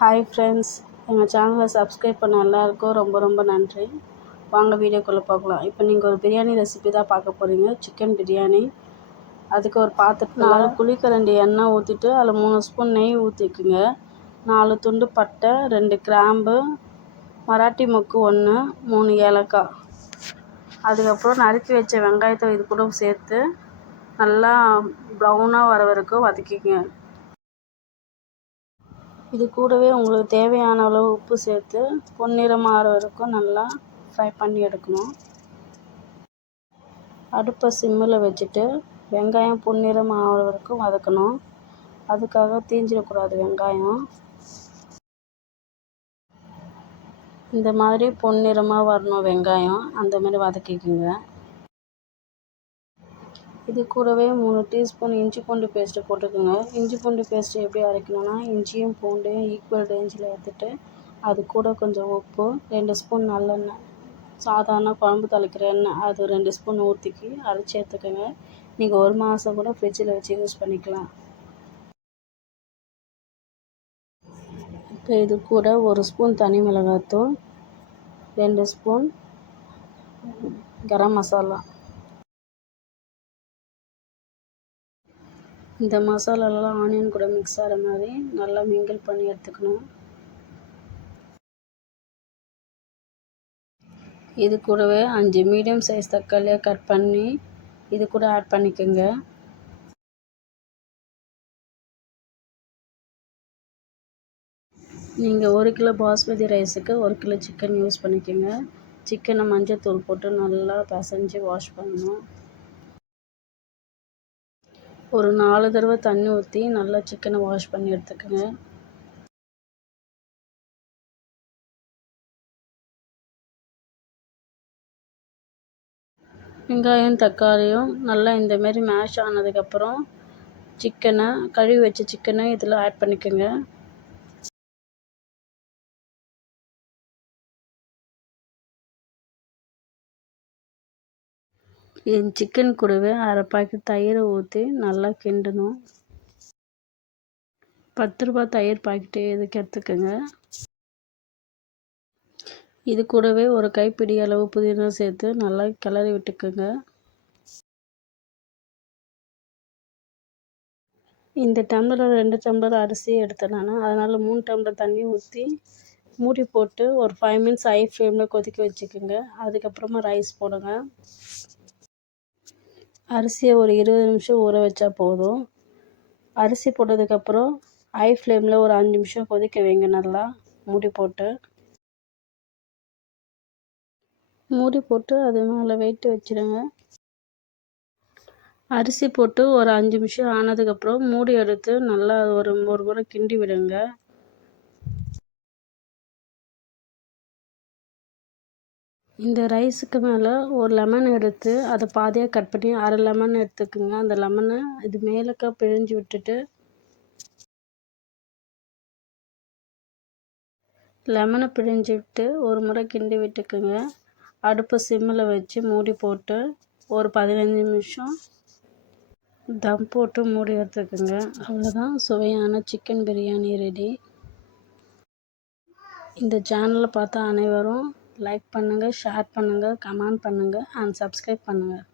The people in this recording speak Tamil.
ஹாய் ஃப்ரெண்ட்ஸ், எங்கள் சேனலை சப்ஸ்கிரைப் பண்ண எல்லாருக்கும் ரொம்ப ரொம்ப நன்றி. வாங்க வீடியோக்குள்ளே பார்க்கலாம். இப்போ நீங்கள் ஒரு பிரியாணி ரெசிபி தான் பார்க்க போகிறீங்க, சிக்கன் பிரியாணி. அதுக்கு ஒரு பாத்திரத்தில் 4 குழிக்கரண்டி எண்ணெய் ஊற்றிட்டு அதில் 3 ஸ்பூன் நெய் ஊற்றிக்குங்க. 4 துண்டு பட்டை, 2 கிராம்பு, மராட்டி மொக்கு 1, 3 ஏலக்காய். அதுக்கப்புறம் நறுக்கி வச்ச வெங்காயத்தை இது கூட சேர்த்து நல்லா ப்ரௌனாக வர வரைக்கும் வதக்கிக்குங்க. இது கூடவே உங்களுக்கு தேவையான அளவு உப்பு சேர்த்து பொன்னிறம் ஆகிற வரைக்கும் நல்லா ஃப்ரை பண்ணி எடுக்கணும். அடுப்பை சிம்மில் வச்சுட்டு வெங்காயம் பொன்னிறம் ஆகிற வரைக்கும் வதக்கணும். அதுக்காக தீஞ்சிடக்கூடாது வெங்காயம். இந்த மாதிரி பொன்னிறமாக வரணும் வெங்காயம், அந்த மாதிரி வதக்கிக்குங்க. இது கூடவே 3 டீஸ்பூன் இஞ்சி பூண்டு பேஸ்ட்டு போட்டுக்கோங்க. இஞ்சி பூண்டு பேஸ்ட்டு எப்படி அரைக்கணும்னா, இஞ்சியும் பூண்டையும் ஈக்குவல் ரேஞ்சில் எடுத்துகிட்டு அது கூட கொஞ்சம் உப்பு, 2 ஸ்பூன் நல்லெண்ணெய், சாதாரண குழம்பு தாளிக்கிற எண்ணெய், அது 2 ஸ்பூன் ஊற்றிக்கி அரைச்சி எடுத்துக்கோங்க. நீங்கள் 1 மாதம் கூட ஃப்ரிட்ஜில் வச்சு யூஸ் பண்ணிக்கலாம். இப்போ இது கூட 1 ஸ்பூன் தனி மிளகாய்த்தூள், 2 ஸ்பூன் கரம் மசாலா. இந்த மசாலாலாம் ஆனியன் கூட மிக்ஸ் ஆகிற மாதிரி நல்லா மிங்கிள் பண்ணி எடுத்துக்கணும். இது கூடவே 5 மீடியம் சைஸ் தக்காளியை கட் பண்ணி இது கூட ஆட் பண்ணிக்கோங்க. நீங்கள் 1 கிலோ பாஸ்மதி ரைஸுக்கு 1 கிலோ சிக்கன் யூஸ் பண்ணிக்கோங்க. சிக்கனை மஞ்சள் போட்டு நல்லா பிசைஞ்சு வாஷ் பண்ணணும். ஒரு 4 தடவை தண்ணி ஊற்றி நல்லா சிக்கனை வாஷ் பண்ணி எடுத்துக்கோங்க. வெங்காயம் தக்காளியும் நல்லா இந்தமாரி மேஷ் ஆனதுக்கப்புறம் கழுவி வச்ச சிக்கனை இதில் ஆட் பண்ணிக்கோங்க. சிக்கன் கூடவே அரை பாக்கெட் தயிரை ஊற்றி நல்லா கிண்டணும். 10 ரூபா தயிர் பாக்கெட்டு இதுக்கு எடுத்துக்கோங்க. இது கூடவே ஒரு கைப்பிடி அளவு புதினா சேர்த்து நல்லா கிளறி விட்டுக்கோங்க. இந்த டம்ளரில் 2 டம்ளர் அரிசி எடுத்தேன் நான், அதனால் 3 டம்ளர் தண்ணி ஊற்றி மூடி போட்டு ஒரு 5 மினிட்ஸ் ஹை ஃப்ளேமில் கொதிக்க வச்சுக்கோங்க. அதுக்கப்புறமா ரைஸ் போடுங்க. அரிசியை ஒரு 20 நிமிஷம் ஊற வச்சா போதும். அரிசி போட்டதுக்கப்புறம் ஹை ஃப்ளேமில் ஒரு 5 நிமிஷம் கொதிக்க வைங்க. நல்லா மூடி போட்டு அது மேலே வெயிட் வச்சுடுங்க. அரிசி போட்டு ஒரு 5 நிமிஷம் ஆனதுக்கப்புறம் மூடி எடுத்து நல்லா ஒரு முறை கிண்டி விடுங்க. இந்த ரைஸுக்கு மேலே ஒரு லெமன் எடுத்து அதை பாதியாக கட் பண்ணி அரை லெமன் எடுத்துக்குங்க. அந்த லெமனை இது மேலக்க பிழிஞ்சு விட்டுட்டு ஒரு முறை கிண்டி விட்டுக்குங்க. அடுப்பு சிம்மில் வச்சு மூடி போட்டு ஒரு 15 நிமிஷம் தம் போட்டு மூடி எடுத்துக்குங்க. அவ்வளோதான், சுவையான சிக்கன் பிரியாணி ரெடி. இந்த சேனலை பார்த்த அனைவரும் லைக் பண்ணுங்கள், ஷேர் பண்ணுங்கள், கமெண்ட் பண்ணுங்கள் அண்ட் சப்ஸ்கிரைப் பண்ணுங்கள்.